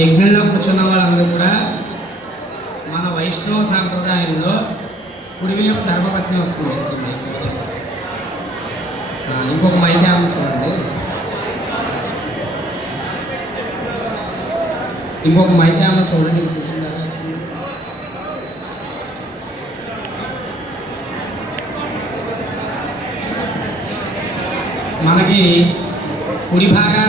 యజ్ఞంలో కూర్చున్న వాళ్ళందరూ కూడా మన వైష్ణవ సాంప్రదాయంలో కుడివైపు ధర్మపత్ని వస్తుంది. ఇంకొక మైక్ చూడండి. ఇంకొక మైక్ చూడండి మనకి కుడి భాగా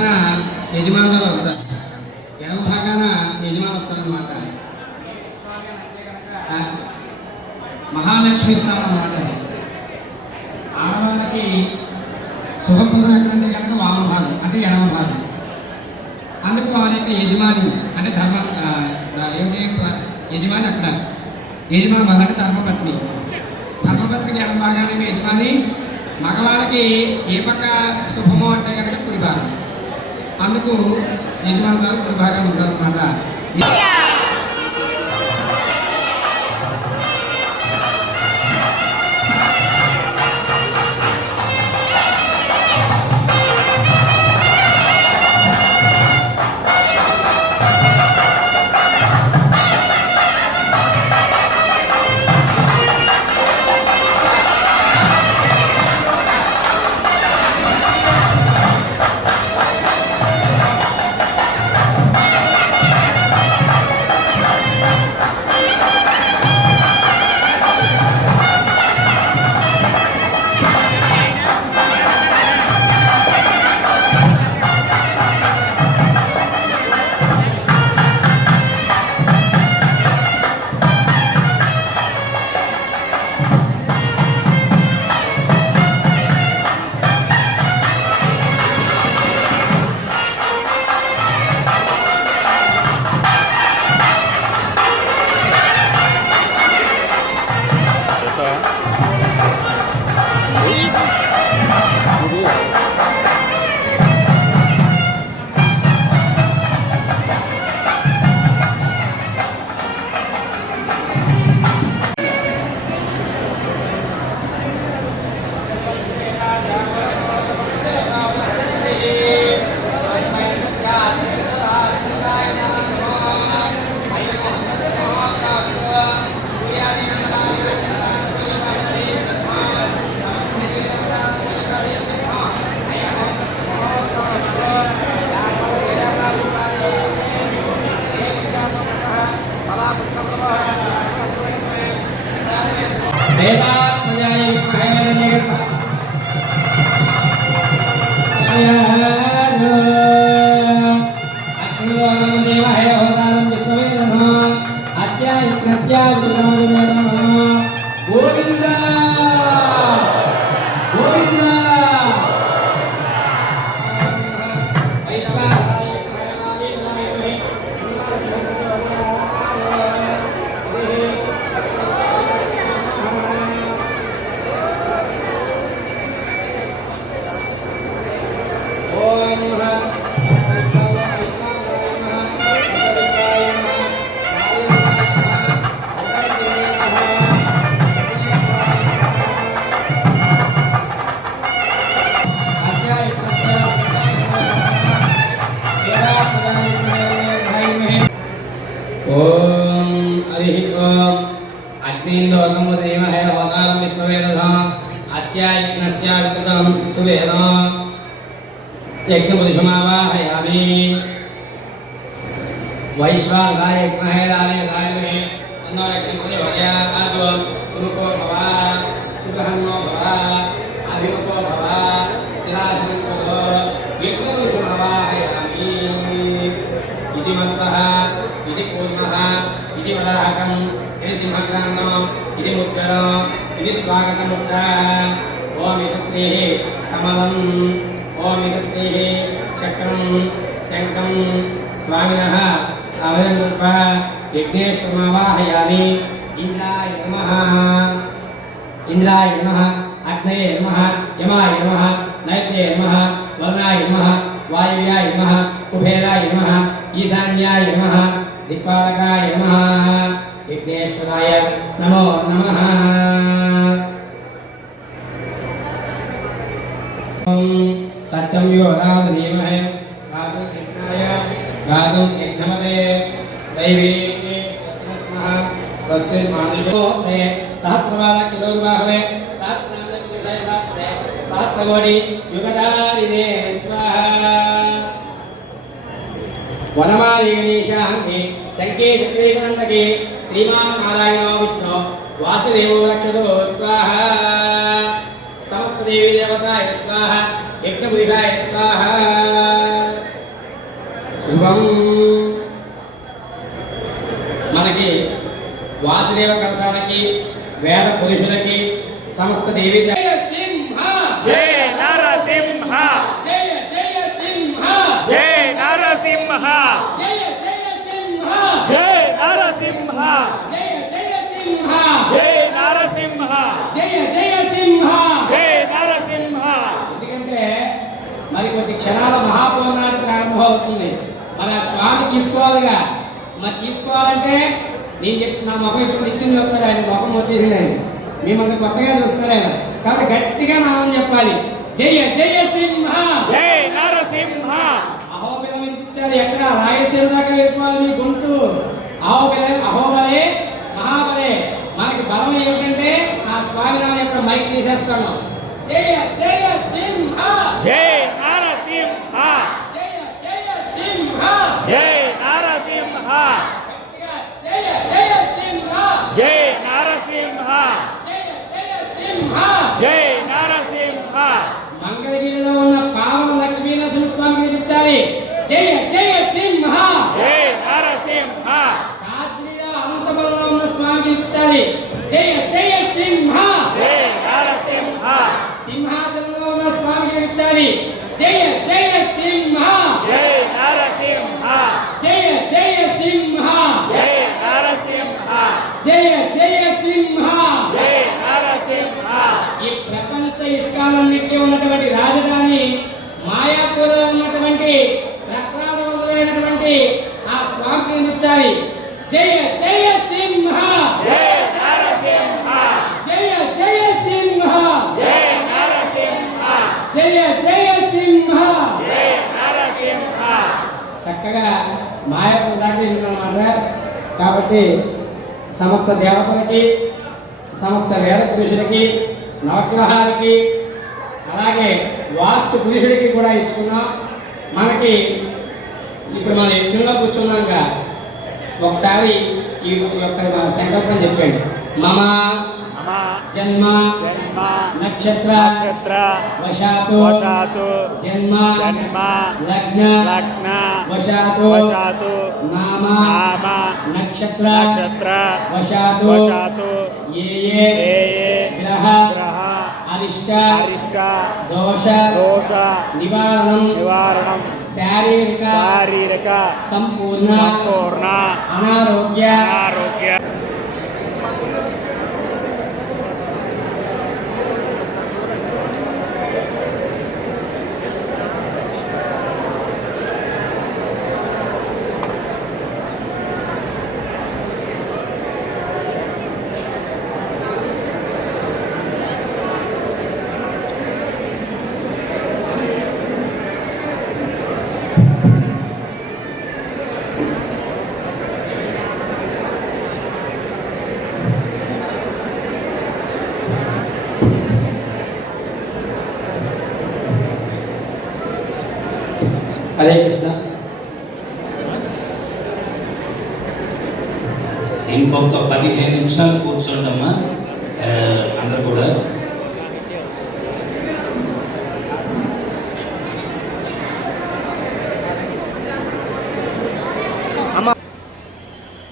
మహాలక్ష్మి స్థానం అన్నమాట ఆడవాళ్ళకి శుభప్రదం ఎక్కడంటే కనుక వామ భాగం అంటే ఎడమ భాగం. అందుకు వారి యొక్క యజమాని అంటే ధర్మ ఏంటి? యజమాని అక్కడ. యజమాని వాళ్ళంటే ధర్మపత్ని. ధర్మపత్నికి ఎడమ భాగానికి యజమాని మగవాళ్ళకి ఏ పక్క శుభమో అంటే కనుక కుడి భాగం. అందుకు యజమాని ద్వారా కుడి భాగాలు ఉండాలన్నమాట. అగ్నిలోకము దేవహే హోతారం విశ్వవేద అస్యాయజ్ఞస్య వికృతం సువేదం యజ్ఞపురుషమావాహయామి వైశ్వాగాయ యజ్ఞహేరాలయ ధాయమే అన్నో భవ భవ అభిముఖో భవ చిరాశంకో యజ్ఞపురుషమావాహయామి ఇది వత్సః ఇది ఇది వరాహకం ఇది సింహగ్రామం ఇది ముచ్చరం ఇది స్వాగతముచ్చ ఓం ఇది స్నేహి కమలం. ఓం ఇది స్నేహి చక్రం. శంఖం. స్వామిన ఆవరణ కృప యజ్ఞేశ్వరమావాహయామి. ఇంద్రాయ నమ. ఇంద్రాయ నమ. అగ్నయే నమ. యమాయ నమ. నైత్యే నమ. వరుణాయ నమ. వాయువ్యాయ నమ. కుబేరాయ నమ. ఈశాన్యాయ నమ. దిక్పాలకాయ నమ. విఘ్నేశ్వరాయ నమో నమ. తచ్చం యో రామ ధీమహే గాతుం యజ్ఞాయ దైవీ సహస్రవాద కిలోర్వాహవే సహస్రకోటి స్వాహ. వనమాలి గణేశాంగి శ్రీమాన్ నారాయణ విష్ణు వాసుదేవో రక్షతో స్వాహ. సమస్త దేవి దేవతాయ స్వాహ. యజ్ఞపురికాయ స్వాహ. శుభం. మనకి వాసుదేవ కలశాలకి వేద పురుషులకి సమస్త దేవీ జయ సింహ జయ నరసింహ జయ జయ సింహ జయ నరసింహ జయ జయ సింహ జయ నరసింహ జయ జయ సింహ జయ నరసింహ జయ జయ సింహ జయ నరసింహ! ఎందుకంటే మరి కొద్ది క్షణాల మహాపూర్ణానికి ప్రారంభం అవుతుంది. మరి ఆ స్వామి తీసుకోవాలిగా. మరి తీసుకోవాలంటే నేను చెప్పి నా ముఖం ఇప్పుడు ఇచ్చింది చెప్తాడు ఆయన ముఖం వచ్చేసింది ఆయన మిమ్మల్ని కొత్తగా చూస్తాడు ఆయన కాబట్టి గట్టిగా నామం చెప్పాలి. జయ జయ సింహ జయ నరసింహ! అహోబిలం ఇచ్చారు. ఎక్కడ? రాయలసీమ దాకా వెళ్ళిపోవాలి గుంటూరు. అహోబిల అహోబలే మహాబలే మనకి బలం ఏమిటంటే ఆ స్వామి మైక్ తీసేస్తాను జయ జయ సింహ జయ నరసింహ జయ జయ సింహ జయ నరసింహ గట్టిగా జయ జయ సింహ జయ నరసింహ జయ జయ సింహ జయ నరసింహ మంగళగిరిలో ఉన్న పావన లక్ష్మీ నరసింహస్వామికి వినిపించాలి జయ జయ సింహ జయ నరసింహ కాద్రిలో అనంతపురంలో ఉన్న స్వామికి వినిపించాలి జయ జయ సింహ జయ నరసింహ సింహాచలంలో ఉన్న స్వామికి వినిపించాలి జయ జయ సింహ జయ నరసింహ జయ జయ సింహ జయ నరసింహ జయ జయ సింహ జయ నరసింహ ఈ ప్రపంచ ఇస్కాలన్నింటికి ఉన్నటువంటి రాజధాని మాయాపూర్లో ఉన్నటువంటి ప్రహ్లాదవంతులైనటువంటి ఆ నిచ్చాలి జయ జయ సింహ. జయ జయ సింహ. జయ జయ సింహ. చక్కగా మాయాపూర్ దాకా వెళ్ళినమాట కాబట్టి సమస్త దేవతలకి సమస్త వేద పురుషులకి నవగ్రహాలకి అలాగే వాస్తు పురుషుడికి కూడా ఇచ్చుకున్నాం. మనకి ఇప్పుడు మనం యజ్ఞంలో కూర్చున్నాక ఒకసారి ఈ యొక్క సంకల్పం చెప్పండి. మమ జన్మ నక్షత్ర నక్షత్ర వశాతు వశాతు జన్మ జన్మ లగ్న లగ్న వశాతు వశాతు నామ నామ నక్షత్ర నక్షత్ర వశాతు వశాతు ఏ గ్రహ గ్రహ అరిష్ట అరిష్ట దోష దోష నివారణం నివారణం శారీరక శారీరక సంపూర్ణ సంపూర్ణ అనారోగ్య ఆరోగ్య హరే కృష్ణ ఇంకొక పదిహేను నిమిషాలు కూర్చోండమ్మా. అందరు కూడా.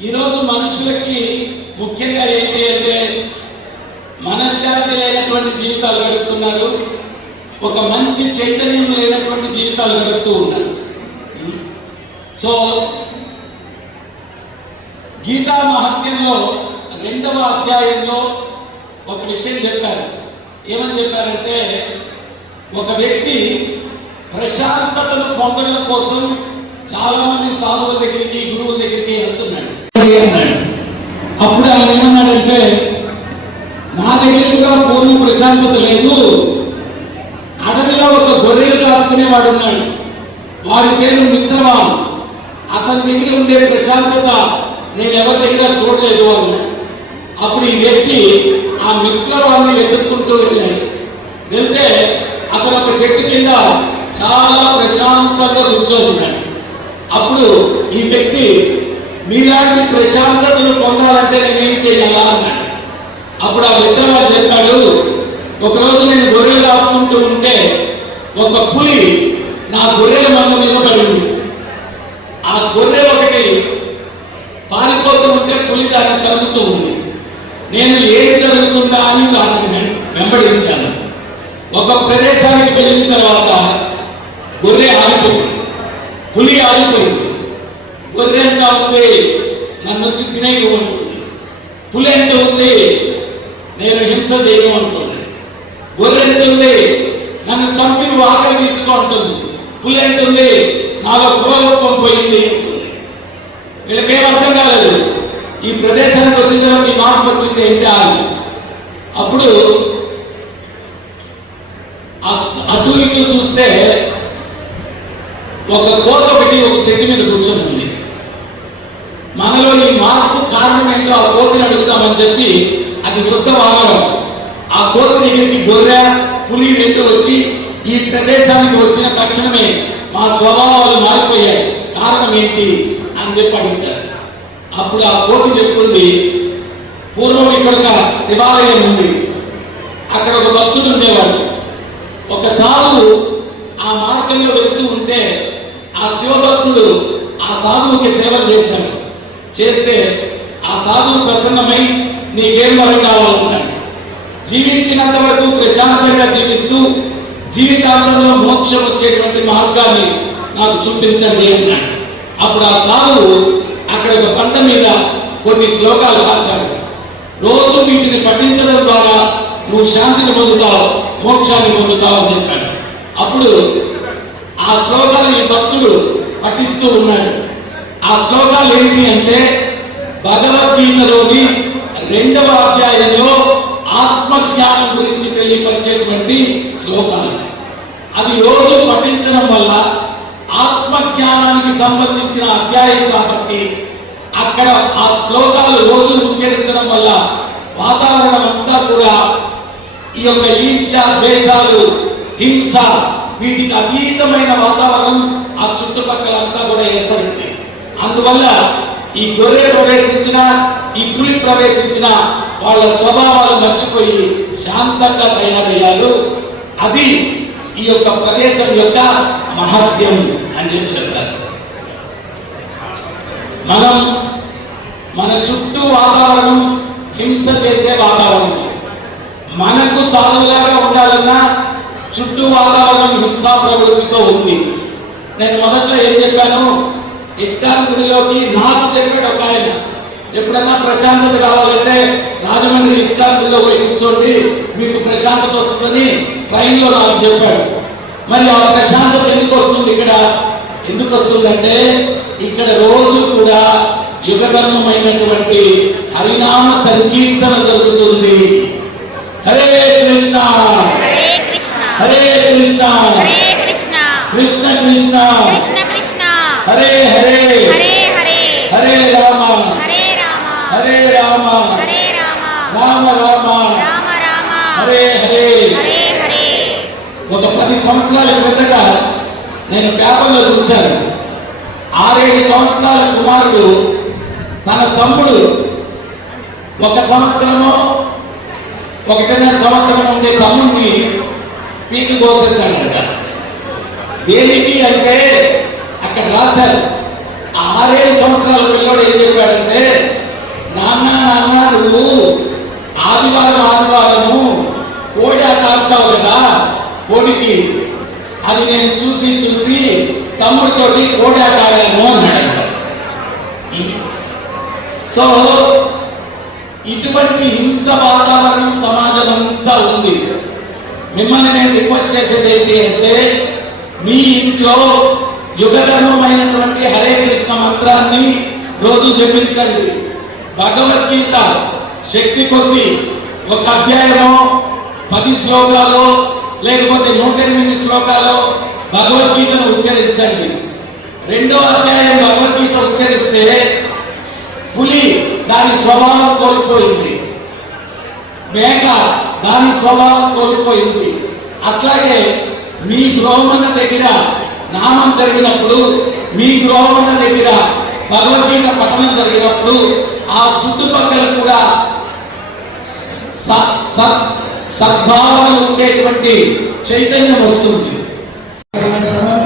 ఈరోజు మనుషులకి ముఖ్యంగా ఏంటి అంటే మనశ్శాంతి లేనటువంటి జీవితాలు గడుపుతున్నారు. ఒక మంచి చైతన్యం లేనటువంటి జీవితాలు గడుపుతూ ఉన్నారు. సో గీతా మహత్యంలో రెండవ అధ్యాయంలో ఒక విషయం చెప్పారు. ఏమని చెప్పారంటే ఒక వ్యక్తి ప్రశాంతతను పొందడం కోసం చాలా మంది సాధువుల దగ్గరికి గురువుల దగ్గరికి వెళ్తున్నాడు. అప్పుడు ఆయన ఏమన్నాడంటే నా దగ్గర కూడా పూర్ణ ప్రశాంతత లేదు. అడవిలో ఒక గొర్రెలు కాసుకునేవాడు ఉన్నాడు. వాడి పేరు మిత్రవాన్ అతని దగ్గర ఉండే అంతా నేను ఎవరి దగ్గర చూడలేదు అన్న అప్పుడు ఈ వ్యక్తి ఆ మిత్రులవాన్ని వెతుక్కుంటూ వెళ్ళాడు. వెళ్తే అతను ఒక చెట్టు కింద చాలా ప్రశాంతంగా కూర్చొని ఉన్నాడు. అప్పుడు ఈ వ్యక్తి మీలాంటి ప్రశాంతతను పొందాలంటే నేనేం చేయాలా? అన్నాడు. అప్పుడు ఆ మిత్రవాడు చెప్పాడు ఒకరోజు నేను గొర్రెలు రాసుకుంటూ ఉంటే ఒక పులి నా గొర్రె మంద మీద పడింది ఆ గొర్రె ఒకటి పారిపోతూ ఉంటే పులి దాన్ని తరుగుతూ ఉంది నేను ఏం జరుగుతుందా అని దాన్ని వెం- వెంబడించాను ఒక ప్రదేశానికి వెళ్ళిన తర్వాత గొర్రె ఆగిపోయింది పులి ఆగిపోయింది గొర్రె ఎంత ఉంది నన్ను వచ్చి తినేయమంటుంది పులి ఎంత ఉంది నేను హింస చేయమంటుంది గొర్రె ఎంత ఉంది నన్ను చంపి నువ్వు ఆకలి పులి అంటుంది నాలో క్రోధత్వం పోయింది. అంటుంది వీళ్ళకేం అర్థం కాలేదు. ఈ ప్రదేశానికి వచ్చిన తర్వాత ఈ మార్పు వచ్చింది ఏంటి అని. అప్పుడు అటు ఇటు చూస్తే ఒక కోత ఒకటి ఒక చెట్టు మీద కూర్చుంటుంది. మనలో ఈ మార్పు కారణం ఏంటో ఆ కోతిని అడుగుతామని చెప్పి అది వృద్ధ వాహనం ఆ కోతి దగ్గరికి గొర్రె పులి రెండు వచ్చి ఈ ప్రదేశానికి వచ్చిన తక్షణమే మా స్వభావాలు మారిపోయాయి. కారణం ఏంటి అని చెప్పి అడుగుతారు. అప్పుడు ఆ కోతి చెప్తుంది పూర్వం ఇక్కడ ఒక శివాలయం ఉంది. అక్కడ ఒక భక్తుడు ఉండేవాడు. ఒక సాధువు ఆ మార్గంలో వెళ్తూ ఉంటే ఆ శివభక్తుడు ఆ సాధువుకి సేవ చేశాడు. చేస్తే ఆ సాధువు ప్రసన్నమై నీకేం వరం కావాలన్నాడు. జీవించినంత వరకు ప్రశాంతంగా జీవిస్తూ జీవితాంతంలో మోక్షం వచ్చేటువంటి మార్గాన్ని నాకు చూపించండి అన్నాడు. అప్పుడు ఆ సాధువు అక్కడ ఒక బండ మీద కొన్ని శ్లోకాలు రాశాడు. రోజు వీటిని పఠించడం ద్వారా నువ్వు శాంతిని పొందుతావు మోక్షాన్ని పొందుతావు అని చెప్పాడు. అప్పుడు ఆ శ్లోకాలు ఈ భక్తుడు పఠిస్తూ ఉన్నాడు. ఆ శ్లోకాలు ఏంటి అంటే భగవద్గీతలోని రెండవ అధ్యాయంలో ఆత్మజ్ఞానం గురించి తెలియపరిచేటువంటి శ్లోకాలు. అది రోజు పఠించడం వల్ల ఆత్మజ్ఞానానికి సంబంధించిన అధ్యాయం కాబట్టి అక్కడ ఆ శ్లోకాలు రోజు ఉచ్చరించడం వల్ల వాతావరణం అంతా కూడా ఈ యొక్క ఈర్ష ద్వేషాలు హింస వీటికి అతీతమైన వాతావరణం ఆ చుట్టుపక్కల అంతా కూడా ఏర్పడింది. అందువల్ల ఈ గొర్రె ప్రవేశించిన ఈ పులి ప్రవేశించిన వాళ్ళ స్వభావాలు మర్చిపోయి శాంతంగా తయారయ్యారు. అది ఈ యొక్క ప్రదేశం యొక్క మహత్యం అని చెప్పి చెప్తారు మనం మన చుట్టూ వాతావరణం హింస చేసే వాతావరణం. మనకు సాధువులాగా ఉండాలన్నా చుట్టూ వాతావరణం హింసా ప్రవృత్తితో ఉంది. నేను మొదట్లో ఏం చెప్పాను? ఇస్కాన్ గుడిలోకి నాకు చెప్పాడు ఒక ఆయన. ఎప్పుడన్నా ప్రశాంతత కావాలంటే రాజమండ్రి ఇస్కాన్ గుడిలో పోయి కూర్చోండి. మీకు ప్రశాంతత వస్తుందని ట్రైన్లో నాకు చెప్పాడు. మరి ఆ ప్రశాంతత ఎందుకు వస్తుంది ఇక్కడ? ఎందుకు వస్తుందంటే ఇక్కడ రోజు కూడా యుగధర్మమైనటువంటి హరినామ సంకీర్తన జరుగుతుంది. హరే కృష్ణ. హరే కృష్ణ. హరే కృష్ణ. కృష్ణ. కృష్ణ కృష్ణ. కృష్ణ కృష్ణ. హరే హరే హరే హరే హరే రామ హరే రామ హరే రామ హరే రామ రామ రామ రామ రామ హరే హరే హరే హరే ఒక పది సంవత్సరాల క్రిందట కాలంలో పేపర్లో చూశాను ఆరేడు సంవత్సరాల కుమారుడు తన తమ్ముడు ఒక సంవత్సరమో ఒకటిన్నర సంవత్సరం ఉండే తమ్ముడిని పీకి కోసేశాడంట. దేనికి అంటే అక్కడ రాశారు. ఆరేడు సంవత్సరాల పిల్లోడు ఏం చెప్పాడంటే నాన్న నాన్న నువ్వు ఆదివారం ఆదివారము కోడి ఆట ఆడతావు కదా కోడికి. అది నేను చూసి చూసి తమ్ముడితోటి కోడి ఆట ఆడాను సో ఇటువంటి హింస వాతావరణం సమాజం అంతా ఉంది. మిమ్మల్ని నేను రిక్వెస్ట్ చేసేది ఏంటి అంటే మీ ఇంట్లో యుగధర్మమైనటువంటి హరే కృష్ణ మంత్రాన్ని రోజు జపించండి. భగవద్గీత శక్తి కొద్ది ఒక అధ్యాయమో పది శ్లోకాలు లేకపోతే నూట ఎనిమిది శ్లోకాలు భగవద్గీతను ఉచ్చరించండి. రెండో అధ్యాయం భగవద్గీత ఉచ్చరిస్తే పులి దాని స్వభావం కోల్పోయింది. మేక దాని స్వభావం కోల్పోయింది. అట్లాగే మీ గృహమన్న దగ్గర నామం జరిగినప్పుడు మీ గృహమన్న దగ్గర భగవద్గీత పఠనం జరిగినప్పుడు ఆ చుట్టుపక్కల కూడా స- సద్భావన ఉండేటువంటి చైతన్యం వస్తుంది. Thank you.